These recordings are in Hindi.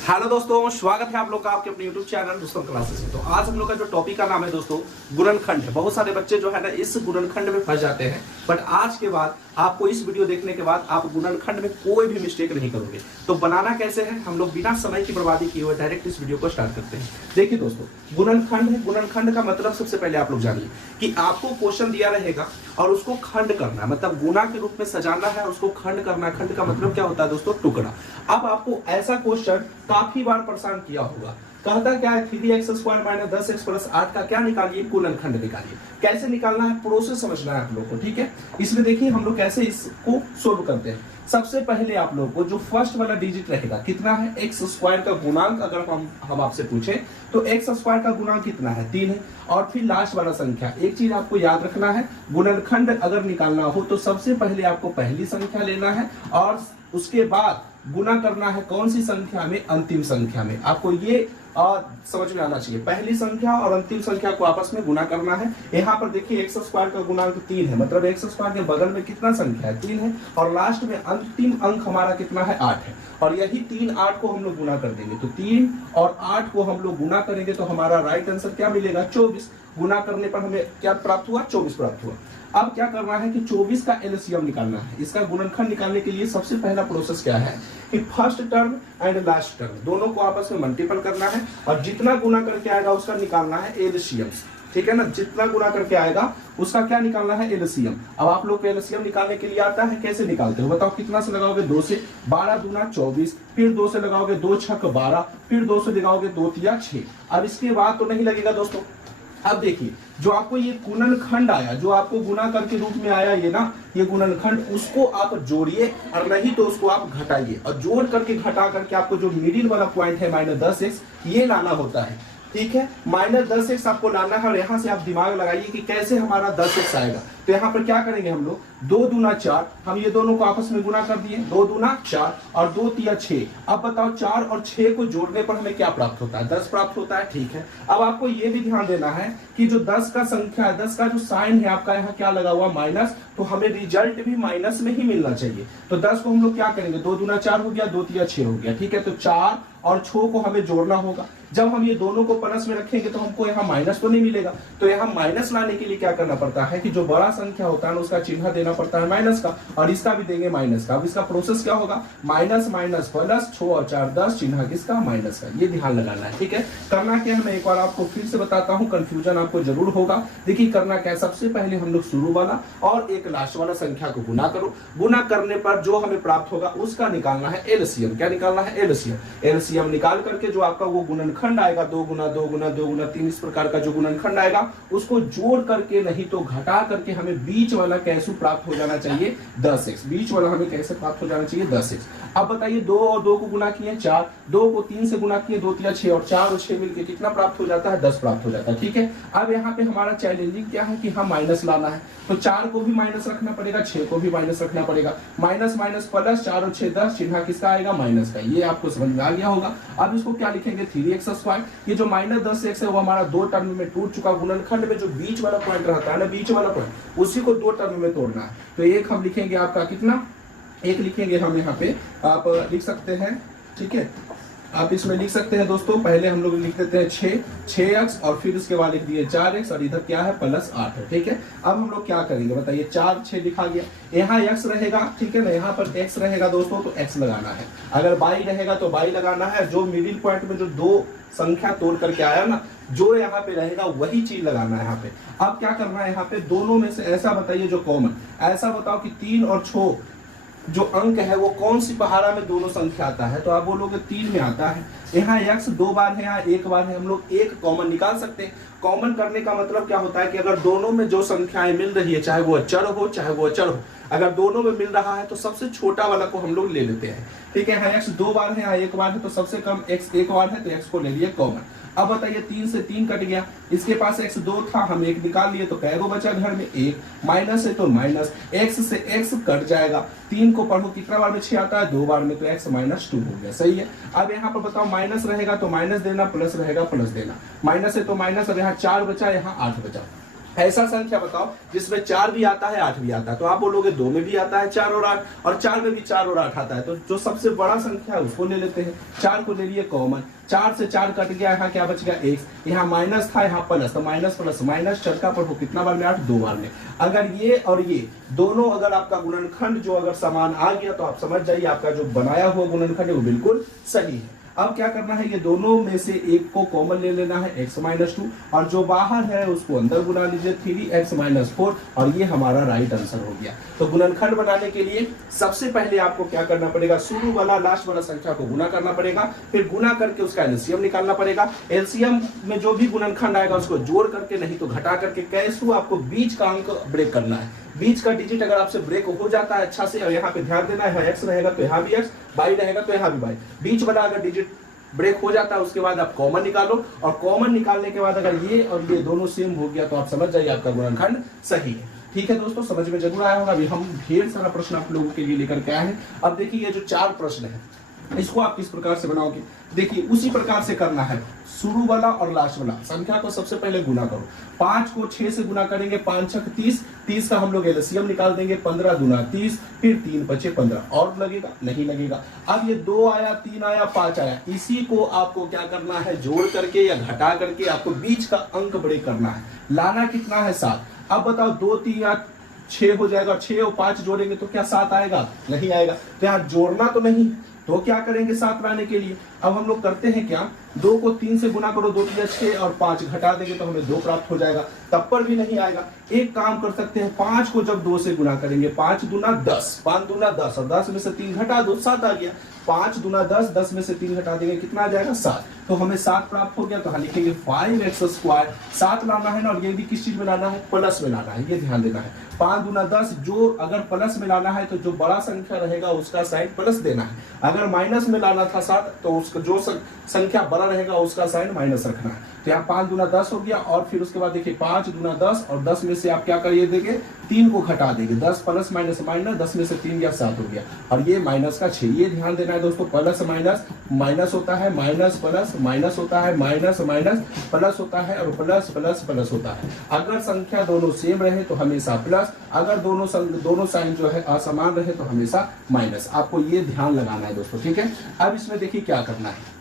हेलो दोस्तों, स्वागत है आप लोग का आपके अपने YouTube चैनल दोस्तों क्लासेस में। तो आज हम लोग का जो टॉपिक का नाम है दोस्तों गुणनखंड है। बहुत सारे बच्चे जो है ना इस गुणनखंड में फंस जाते हैं, बट आज के बाद आपको इस वीडियो देखने के बाद आप गुणनखंड में कोई भी मिस्टेक नहीं करोगे। तो बनाना कैसे है, हम लोग बिना समय की बर्बादी किए हुए डायरेक्ट इस वीडियो को स्टार्ट करते हैं। देखिए दोस्तों, गुणनखंड है। गुणनखंड का मतलब सबसे पहले आप लोग जानिए कि आपको क्वेश्चन दिया रहेगा और उसको खंड करना है, मतलब गुना के रूप में सजाना है, उसको खंड करना है। खंड का मतलब क्या होता है दोस्तों? टुकड़ा। अब आपको ऐसा क्वेश्चन काफी बार परेशान किया होगा, कहता क्या है 3x² - 10x + 8 का क्या निकालिए, गुणनखंड निकालिए। कैसे निकालना है, प्रोसेस समझना है आप लोग को, ठीक है। इसमें देखिए हम लोग कैसे इसको सोल्व करते हैं। सबसे पहले आप लोग को जो फर्स्ट वाला डिजिट रहेगा कितना है, x² का गुणांक अगर हम आपसे पूछे तो x² का गुणांक कितना है, 3 है। और फिर लास्ट वाला संख्या, एक चीज आपको याद रखना है, गुणनखंड अगर निकालना हो तो सबसे पहले आपको पहली संख्या लेना है और उसके बाद गुना करना है कौन सी संख्या में, अंतिम संख्या में। आपको ये समझ में आना चाहिए, पहली संख्या और अंतिम संख्या को आपस में गुना करना है। यहाँ पर देखिए x² का गुणांक 3 है, मतलब x² के बगल में कितना संख्या है, 3 है। और लास्ट में अंतिम अंक हमारा कितना है, 8 है। और यही 3 8 को हम लोग गुना कर देंगे, तो 3 और 8 को हम लोग गुना करेंगे तो हमारा राइट आंसर क्या मिलेगा, 24। गुना करने पर हमें क्या प्राप्त हुआ, 24 प्राप्त हुआ। अब क्या करना है कि 24 का एलसीएम निकालना है। इसका गुणनखंड निकालने के लिए सबसे पहला प्रोसेस क्या है कि first term and last term दोनों को आपस में मल्टीपल करना है और जितना गुना करके आएगा उसका निकालना है एलसीएम, ठीक है ना। जितना गुना करके आएगा उसका क्या निकालना है, एलसीएम। अब आप लोग को एलसीएम निकालने के लिए आता है, कैसे निकालते हो बताओ। कितना से लगाओगे, 2 से, 12 दूना 24, फिर 2 से लगाओगे 2 छक 12, फिर 2 से लगाओगे 2 तिया 6। अब इसके बाद तो नहीं लगेगा दोस्तों। अब देखिए जो आपको ये गुणनखंड आया, जो आपको गुना करके रूप में आया ये ना, ये गुणनखंड, उसको आप जोड़िए और नहीं तो उसको आप घटाइए। और जोड़ करके घटा करके आपको जो मिडिल वाला पॉइंट है -10x ये लाना होता है, ठीक है। -10x आपको लाना है और यहाँ से आप दिमाग लगाइए कि कैसे हमारा 10x आएगा। तो यहाँ पर क्या करेंगे हम लोग, 2 दूना 4, हम ये दोनों को आपस में गुना कर दिए, 2 दूना 4 और 2 तिया 6। अब बताओ 4 और 6 को जोड़ने पर हमें क्या प्राप्त होता है, 10 प्राप्त होता है, ठीक है। अब आपको ये भी ध्यान देना है कि जो 10 का संख्या है, 10 का जो साइन है आपका यहाँ क्या लगा हुआ, माइनस, तो हमें रिजल्ट भी माइनस में ही मिलना चाहिए। तो 10 को हम लोग क्या करेंगे, 2 दूना 4 हो गया, 2 तिया 6 हो गया, ठीक है। तो 4 और 6 को हमें जोड़ना होगा। जब हम ये दोनों को प्लस में रखेंगे तो हमको यहाँ माइनस तो नहीं मिलेगा। तो यहाँ माइनस लाने के लिए क्या करना पड़ता है कि जो बड़ा संख्या होता है ना उसका चिन्ह देना पड़ता है माइनस का, और इसका भी देंगे माइनस का। अब इसका प्रोसेस क्या होगा, माइनस माइनस प्लस, 6 और 4 10, चिन्ह किसका, माइनस का। ये ध्यान लगाना है, ठीक है। करना क्या है मैं एक बार आपको फिर से बताता हूँ, कंफ्यूजन आपको जरूर होगा। देखिए करना क्या है, सबसे पहले हम लोग शुरू वाला और एक लास्ट वाला संख्या को गुना करो। गुना करने पर जो हमें प्राप्त होगा उसका निकालना है एलसीएम। क्या निकालना है, एलसीएम। एलसीएम निकाल करके जो आपका वो गुणनखंड आएगा, 2 गुना 2 गुना 2 गुना 3, इस प्रकार का जो गुणनखंड आएगा उसको जोड़ करके नहीं तो घटा करके हमें बीच वाला कैसे प्राप्त हो जाना चाहिए, 10x। बीच वाला हमें कैसे प्राप्त हो जाना चाहिए, 10x। अब बताइए 2 और 2 को गुना किए 4, 2 को 3 से गुना किए 2 तिया 6 और 4 और 6 मिलकर कितना प्राप्त हो जाता है, 10 प्राप्त हो जाता है, ठीक है। अब यहाँ पे हमारा चैलेंजिंग क्या है कि हम माइनस लाना है, तो 4 को भी माइनस रखना पड़ेगा, 6 को भी माइनस रखना पड़ेगा। माइनस माइनस प्लस, 4 और 6 10, चिन्ह किसका आएगा, माइनस का। ये आपको समझ में आ गया होगा। अब इसको क्या लिखेंगे, 3x²। ये जो -10x है वो हमारा 2 टर्म में टूट चुका। गुणनखंड में जो बीच वाला पॉइंट रहता है ना, बीच वाला पॉइंट, उसी को 2 टर्म में तोड़ना है। तो एक हम लिखेंगे आपका कितना, एक लिखेंगे हम यहाँ पे, आप लिख सकते हैं, ठीक है। आप इसमें लिख सकते हैं दोस्तों, पहले हम लोग लिख देते हैं 6x और फिर उसके बाद लिख दिए 4x और इधर क्या है, +8 है, ठीक है। अब हम लोग क्या करेंगे बताइए, 4 6 लिखा गया, यहाँ x रहेगा, ठीक है ना, यहाँ पर x रहेगा दोस्तों तो x लगाना है। अगर y रहेगा तो y लगाना है। जो मिडिल पॉइंट में जो 2 संख्या तोड़ करके आया ना, जो यहाँ पे रहेगा वही चीज लगाना है यहाँ पे। अब क्या करना है यहाँ पे, दोनों में से ऐसा बताइए जो कॉमन, ऐसा बताओ कि 3 और 6 जो अंक है वो कौन सी पहाड़ा में दोनों संख्या आता है, तो आप बोलोगे 3 में आता है। यहाँ x 2 बार है, यहाँ 1 बार है, हम लोग एक कॉमन निकाल सकते हैं। कॉमन करने का मतलब क्या होता है कि अगर दोनों में जो संख्याएं मिल रही है, चाहे वो अचर हो चाहे वो अचर हो, अगर दोनों में मिल रहा है तो सबसे छोटा वाला को हम लोग ले लेते हैं, ठीक है। यहाँ x 2 बार है, यहाँ 1 बार है, तो सबसे कम x 1 बार है तो x को ले लिए कॉमन। अब बताइए 3 से 3 कट गया, इसके पास x 2 था, हम 1 निकाल लिए तो कैगो बचा घर में, 1। माइनस है तो माइनस, x से x कट जाएगा। 3 को पढ़ो कितना बार में 6 आता है, 2 बार में, तो x -2 हो गया, सही है। अब यहाँ पर बताओ माइनस रहेगा तो माइनस देना, प्लस रहेगा प्लस देना। माइनस है तो माइनस, अब यहाँ 4 बचा, यहाँ 8 बचा। ऐसा संख्या बताओ जिसमें 4 भी आता है 8 भी आता है। तो आप बोलोगे 2 में भी आता है 4 और 8, और 4 में भी 4 और 8 आता है। तो जो सबसे बड़ा संख्या है उसको ले लेते हैं। 4 को ले लिए कॉमन, 4 से 4 कट गया, यहाँ क्या बच गया 1, यहाँ माइनस था यहाँ प्लस, तो माइनस प्लस माइनस चरका पढ़ो कितना बार में 8, 2 बार में। अगर ये और ये दोनों अगर आपका गुणनखंड जो अगर समान आ गया तो आप समझ जाइए आपका जो बनाया हुआ गुणनखंड है वो बिल्कुल सही है। अब क्या करना है, ये दोनों में से एक को कॉमन ले लेना है x माइनस 2, और जो बाहर है उसको अंदर गुना लीजिए 3x माइनस 4, और ये हमारा राइट आंसर हो गया। तो गुणनखंड बनाने के लिए सबसे पहले आपको क्या करना पड़ेगा, शुरू वाला लास्ट वाला संख्या को गुना करना पड़ेगा, फिर गुना करके उसका एलसीएम निकालना पड़ेगा। एलसीएम में जो भी गुणनखंड आएगा उसको जोड़ करके नहीं तो घटा करके कैसे आपको बीच का अंक ब्रेक करना है। बीच का डिजिट अगर आपसे ब्रेक हो जाता है अच्छा से, और यहाँ पे ध्यान देना है x रहेगा तो यहाँ भी x, y रहेगा तो यहाँ भी y, बीच वाला अगर डिजिट ब्रेक हो जाता है उसके बाद आप कॉमन निकालो, और कॉमन निकालने के बाद अगर ये और ये दोनों सेम हो गया तो आप समझ जाइए आपका गुणनखंड सही है। ठीक है दोस्तों, समझ में जरूर आया होगा। अभी हम ढेर सारा प्रश्न आप लोगों के लिए लेकर के आए हैं। अब देखिए ये जो 4 प्रश्न है इसको आप किस प्रकार से बनाओगे, देखिए उसी प्रकार से करना है। शुरू वाला और लास्ट वाला संख्या को सबसे पहले गुना करो। 5 को 6 से गुना करेंगे, 5 छक 30, 30 का हम लोग एलसीएम निकाल देंगे, 15 दूना 30, फिर 3 बचे 15, और लगेगा नहीं लगेगा। अब ये 2 आया, 3 आया, 5 आया, इसी को आपको क्या करना है, जोड़ करके या घटा करके आपको बीच का अंक ब्रेक करना है। लाना कितना है 7। अब बताओ 2 3 या 6 हो जाएगा, 6 और 5 जोड़ेंगे तो क्या 7 आएगा, नहीं आएगा। तो यहाँ जोड़ना तो नहीं, तो क्या करेंगे 7 लाने के लिए। अब हम लोग करते हैं क्या, 2 को 3 से गुना करो, 2 3 6, और 5 घटा देंगे तो हमें 2 प्राप्त हो जाएगा, तब पर भी नहीं आएगा। एक काम कर सकते हैं, 5 को जब 2 से गुना करेंगे, 5 दूना 10, 5 दूना 10, और 10 में से 3 घटा दो, 7 आ गया। 5 दूना 10, 10 में से 3 घटा देंगे, कितना आ जाएगा 7, तो हमें 7 प्राप्त हो गया। तो हम लिखेंगे 5x²। 7 लाना है ना, और ये भी किस चीज में लाना है, प्लस में लाना है, ये ध्यान देना है। 5 दूना 10, जो अगर प्लस में लाना है तो जो बड़ा संख्या रहेगा उसका साइन प्लस देना है। अगर माइनस में लाना था 7 तो उसका जो संख्या बड़ा रहेगा उसका साइन माइनस रखना है। तो यहाँ 5 दूना 10 हो गया, और फिर उसके बाद देखिए 5 दूना 10, और 10 में से आप क्या करिए देंगे, 3 को घटा देंगे, 10 प्लस माइनस माइनस, 10 में से 3 गया 7 हो गया, और ये माइनस का 6। ये ध्यान देना है दोस्तों, प्लस माइनस माइनस होता है, माइनस प्लस माइनस होता है, माइनस माइनस प्लस होता है, और प्लस प्लस प्लस होता है। अगर संख्या दोनों सेम रहे तो हमेशा प्लस, अगर दोनों साइन जो है असमान रहे तो हमेशा माइनस। आपको ये ध्यान लगाना है दोस्तों, ठीक है। अब इसमें देखिए क्या करना है,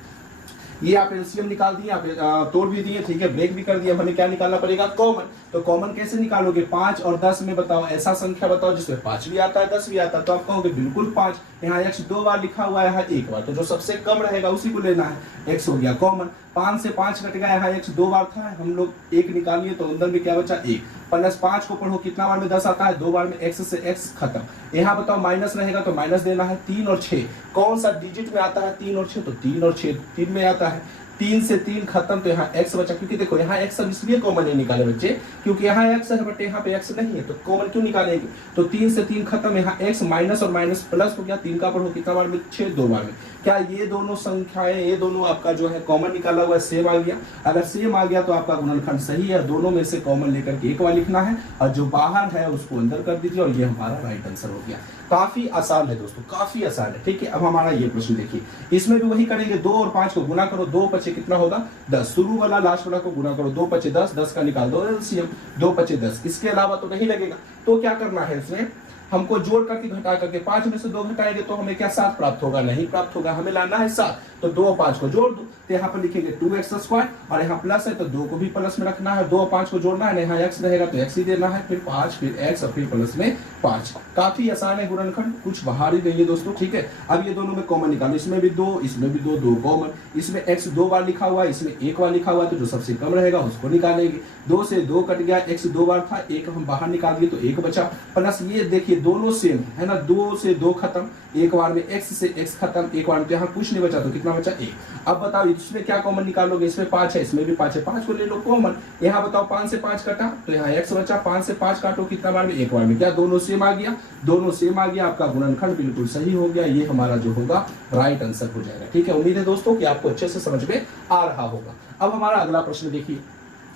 ये आप एलसीएम निकाल दिए, आप तोड़ भी दिए, ठीक है, ब्रेक भी कर दिया। हमें क्या निकालना पड़ेगा, कॉमन। तो कॉमन कैसे निकालोगे, 5 और 10 में बताओ ऐसा संख्या बताओ जिसमें 5 भी आता है 10 भी आता है, तो आप कहोगे बिल्कुल 5। यहाँ x 2 बार लिखा हुआ है, यहाँ 1 बार, तो जो सबसे कम रहेगा उसी को लेना है। x हो गया कॉमन, 5 से 5 कट गया, यहाँ x 2 बार था, हम लोग 1 निकालिए तो अंदर में क्या बचा 1, प्लस 5 को पढ़ो कितना बार में 10 आता है, 2 बार में, x से x खत्म। यहाँ बताओ माइनस रहेगा तो माइनस देना है। 3 और 6 कौन सा डिजिट में आता है, 3 और 6, तो 3 और 6 3 में आता है। 3 से 3 खत्म, तो यहाँ x बचा, क्योंकि देखो यहाँ x हम इसलिए कॉमन नहीं निकाले बच्चे, क्योंकि यहाँ x है बट यहाँ पे x नहीं है, तो कॉमन क्यों निकालेंगे। तो 3 से 3 खत्म, यहाँ x माइनस और माइनस प्लस हो गया, 3 का पढ़ो कितना बार में 6, 2 बार में। क्या ये दोनों संख्याएं, ये दोनों आपका जो है कॉमन निकाला हुआ है सेम आ गया। अगर सेम आ गया तो आपका गुणनखंड सही है। दोनों में से कॉमन लेकर के एक बार लिखना है, और जो बाहर है उसको अंदर कर दीजिए, और ये हमारा राइट आंसर हो गया। काफी आसान है दोस्तों, काफी आसान है, ठीक है। अब हमारा ये प्रश्न देखिए, इसमें भी वही करेंगे, 2 और 5 को गुना करो, 2 बचे कितना होगा 10, शुरू वाला लास्ट वाला को गुना करो, 2 बचे 10, 10 का निकाल दो एलसीएम, 2 बचे 10, इसके अलावा तो नहीं लगेगा। तो क्या करना है, इसमें हमको जोड़ करके घटा करके 5 में से 2 घटाएंगे तो हमें क्या 7 प्राप्त होगा, नहीं प्राप्त होगा, हमें लाना है 7। तो 2 और 5 को जोड़ दो, तो यहाँ पर लिखेंगे 2x², और यहाँ प्लस है तो 2 को भी प्लस में रखना है, 2 और 5 को जोड़ना है, यहाँ x रहेगा तो x ही देना है, फिर 5, फिर x, और फिर प्लस में 5। काफी आसान है गुणनखंड, कुछ बाहर ही नहीं है दोस्तों, ठीक है। अब ये दोनों में कॉमन निकालो, इसमें भी 2, इसमें भी 2, 2 कॉमन, इसमें x 2 बार लिखा हुआ है, इसमें 1 बार लिखा हुआ है, तो जो सबसे कम रहेगा उसको निकालेंगे। 2 से 2 कट गया, x 2 बार था, 1 हम बाहर निकाल दिए तो 1 बचा, प्लस ये देखिए दोनों सेम है ना, 2 से 2 खत्म, 1 बार में x से x खत्म, 1 बार में, यहाँ कुछ नहीं बचा तो कितना बचा 1। अब बताओ इसमें क्या कॉमन निकालोगे, इसमें 5 है, इसमें भी 5 है, 5 को ले लो कॉमन। यहाँ बताओ 5 से 5 कटा तो यहाँ x बचा, 5 से 5 काटो कितना बार में, 1 बार में। क्या दोनों सेम आ गया, दोनों सेम आ गया, आपका गुणनखंड बिल्कुल सही हो गया। ये हमारा जो होगा राइट आंसर हो जाएगा, ठीक है। उम्मीद है दोस्तों कि आपको अच्छे से समझ में आ रहा होगा। अब हमारा अगला प्रश्न देखिए,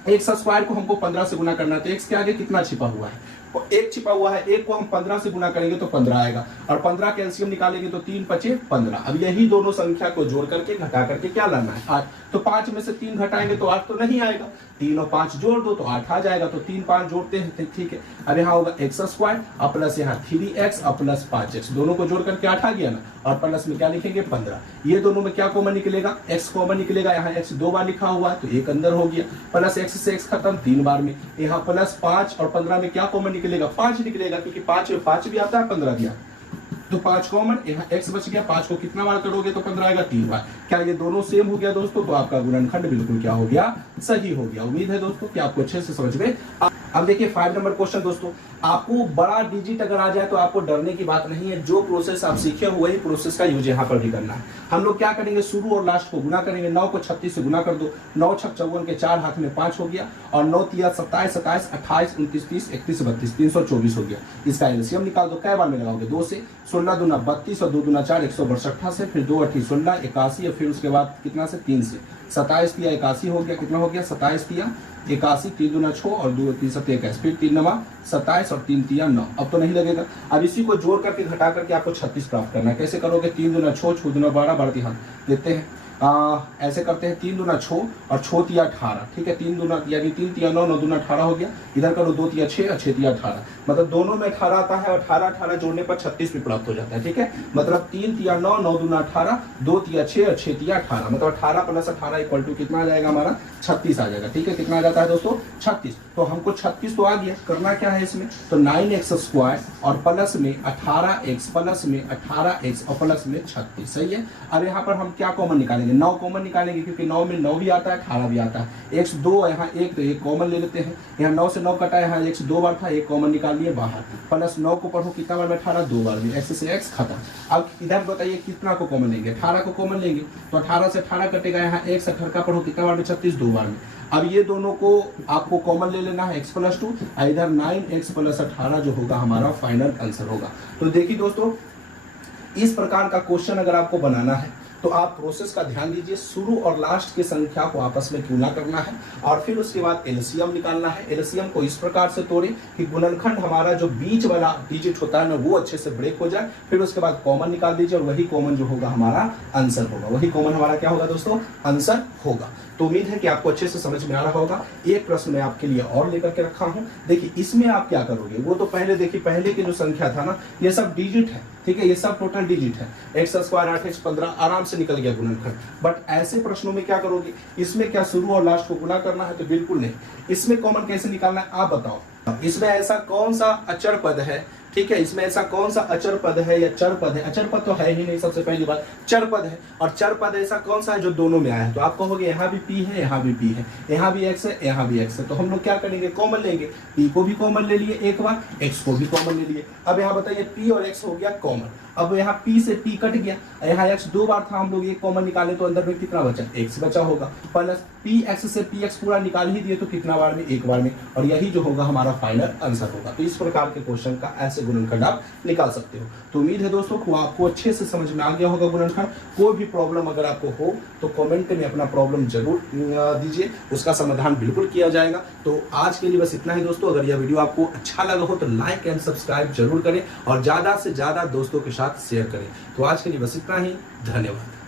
x² को हमको 15 से गुना करना है, तो x के आगे कितना छिपा हुआ है, एक छिपा हुआ है, एक को हम 15 से गुना करेंगे तो 15 आएगा, और 15 का एलसीएम निकालेंगे तो 3 5 15। अब यही दोनों संख्या को जोड़ करके घटा करके क्या लाना है 8। तो 5 में से 3 घटाएंगे तो 8 तो नहीं आएगा, 3 और 5 जोड़ दो तो 8 आ जाएगा। तो 3 5 जोड़ते हैं, ठीक है। अब यहाँ होगा एक्स स्क्वायर और प्लस यहाँ 3x और प्लस 5x, दोनों को जोड़ करके 8 आ गया ना, और प्लस में क्या लिखेंगे 15। ये दोनों में क्या कॉमन निकलेगा, x कॉमन निकलेगा। यहाँ x 2 बार लिखा हुआ है तो एक अंदर हो गया, प्लस x से x खत्म 3 बार में। यहाँ प्लस 5 और 15 में क्या कॉमन निकलेगा, 5 निकलेगा, क्योंकि 5 में 5 भी आता है 15 भी आता है, तो 5 कॉमन। यहाँ x बच गया, 5 को कितना बार करोगे तो 15 आएगा, 3 बार। क्या ये दोनों सेम हो गया दोस्तों? तो आपका गुणनखंड बिल्कुल क्या हो गया, सही हो गया। उम्मीद है दोस्तों कि आपको अच्छे से समझ में। अब देखिए 5 नंबर क्वेश्चन दोस्तों, आपको बड़ा डिजिट अगर आ जाए तो आपको डरने की बात नहीं है। जो प्रोसेस आप सीखे हुए ही प्रोसेस का यूज यहाँ पर भी करना है। हम लोग क्या करेंगे, शुरू और लास्ट को गुना करेंगे। 9 को 36 से गुना कर दो, 9 छक 54 के 4 हाथ में 5 हो गया, और 9 तिया 27 27 28 29 30 31 32 324 हो गया। इसका एलसीएम निकाल दो। कै बार में लगाओगे, 2 से। 16 दूना 32 और 2 दूना 4 162 से, फिर 2 8 16 81, और फिर उसके बाद कितना से 3 से 27 तिया 81 हो गया। कितना हो गया, 27 तिया 81, 3 दूना 6 और 2 3 7 21, फिर 3 9 27 और 3 तिया 9। अब तो नहीं लगेगा। अब इसी को जोड़ करके घटा करके आपको 36 प्राप्त करना है। कैसे करोगे, 3 दूना 6 6 दूना 12 12 तिहान देते हैं। ऐसे करते हैं, 3 दूना 6 और 6 तिया 18, ठीक है। 3 दूना यानी 3 तिया 9 9 दूना 18 हो गया। इधर करो 2 तिया 6 और 6 तिया 18, मतलब दोनों में 18 आता है, और 18 18 जोड़ने पर 36 भी प्राप्त हो जाता है, ठीक है। मतलब 3 तिया 9 9 दूना 18, 2 तिया 6 और 6 तिया 18, मतलब 18 प्लस 18 इक्वल टू कितना आ जाएगा हमारा, 36 आ जाएगा, ठीक है। कितना आ जाता है दोस्तों, 36। तो हमको 36 तो आ गया। करना क्या है इसमें, तो 9x स्क्वायर और प्लस में 18x, प्लस में 18x और प्लस में 36, सही है। अब यहाँ पर हम क्या कॉमन निकालेंगे, 9 कॉमन निकालेंगे, क्योंकि 9 में 9 भी आता है 18 भी आता है। x 2 यहाँ 1 तो 1 कॉमन ले लेते हैं। यहाँ 9 से 9 कटा है, यहाँ x 2 बार था, 1 कॉमन निकाल लिए बाहर। प्लस 9 को पढ़ो कितना बार में, 18 2 बार में, x से x खत्म। अब इधर बताइए कितना को कॉमन लेंगे, 18 को कॉमन लेंगे, तो 18 से 18 कटेगा। यहाँ x 18 का पढ़ो कितना बार में, 36 2 बार में। अब ये दोनों को आपको कॉमन ले लेना है, x प्लस 2, इधर 9x प्लस 18 जो होगा हमारा फाइनल आंसर होगा। तो देखिए दोस्तों, इस प्रकार का क्वेश्चन अगर आपको बनाना है तो आप प्रोसेस का ध्यान दीजिए। शुरू और लास्ट की संख्या को आपस में तुलना करना है, और फिर उसके बाद एलसीएम निकालना है। एलसीएम को इस प्रकार से तोड़े कि गुणनखंड हमारा जो बीच वाला डिजिट होता है ना, वो अच्छे से ब्रेक हो जाए। फिर उसके बाद कॉमन निकाल दीजिए, और वही कॉमन जो होगा हमारा आंसर होगा। वही कॉमन हमारा क्या होगा दोस्तों, आंसर होगा। तो उम्मीद है कि आपको अच्छे से समझ में आ रहा होगा। एक प्रश्न मैं आपके लिए और लेकर के रखा हूं। देखिए इसमें आप क्या करोगे, वो तो पहले देखिए, पहले की जो संख्या था ना, ये सब डिजिट है, ठीक है, ये सब टोटल डिजिट है। x स्क्वायर 8x 15 आराम से निकल गया गुणनखंड। बट ऐसे प्रश्नों में क्या करोगे, इसमें क्या शुरू और लास्ट को गुना करना है, तो बिल्कुल नहीं। इसमें कॉमन कैसे निकालना है आप बताओ। इसमें ऐसा कौन सा अचर पद है, ठीक है, इसमें ऐसा कौन सा अचर पद है या चर पद है। अचर पद तो है ही नहीं, सबसे पहली बात चर पद है। और चर पद ऐसा कौन सा है जो दोनों में आया है, तो आप कहोगे यहाँ भी p है, यहाँ भी p है, यहाँ भी x है, यहाँ भी x है। तो हम लोग क्या करेंगे, कॉमन लेंगे। p को भी कॉमन ले लिए एक बार, x को भी कॉमन ले लिए। अब यहाँ बताइए p और x हो गया कॉमन। अब यहाँ p से p कट गया, यहाँ x 2 बार था, हम लोग एक कॉमन निकाले तो अंदर में कितना बचा, x बचा होगा। प्लस px से px पूरा निकाल ही दिए तो कितना बार में, एक बार में। और यही जो होगा हमारा फाइनल आंसर होगा। तो इस प्रकार के क्वेश्चन का ऐसे गुणनखंड आप निकाल सकते हो। तो उम्मीद है दोस्तों को आपको अच्छे से समझ में आ गया होगा गुणनखंड। कोई भी प्रॉब्लम अगर आपको हो तो कमेंट में अपना प्रॉब्लम जरूर दीजिए, उसका समाधान बिल्कुल किया जाएगा। तो आज के लिए बस इतना ही दोस्तों। अगर यह वीडियो आपको अच्छा लगा हो तो लाइक एंड सब्सक्राइब जरूर करें, और ज्यादा से ज्यादा दोस्तों के साथ शेयर करें। तो आज के लिए बस इतना ही, धन्यवाद।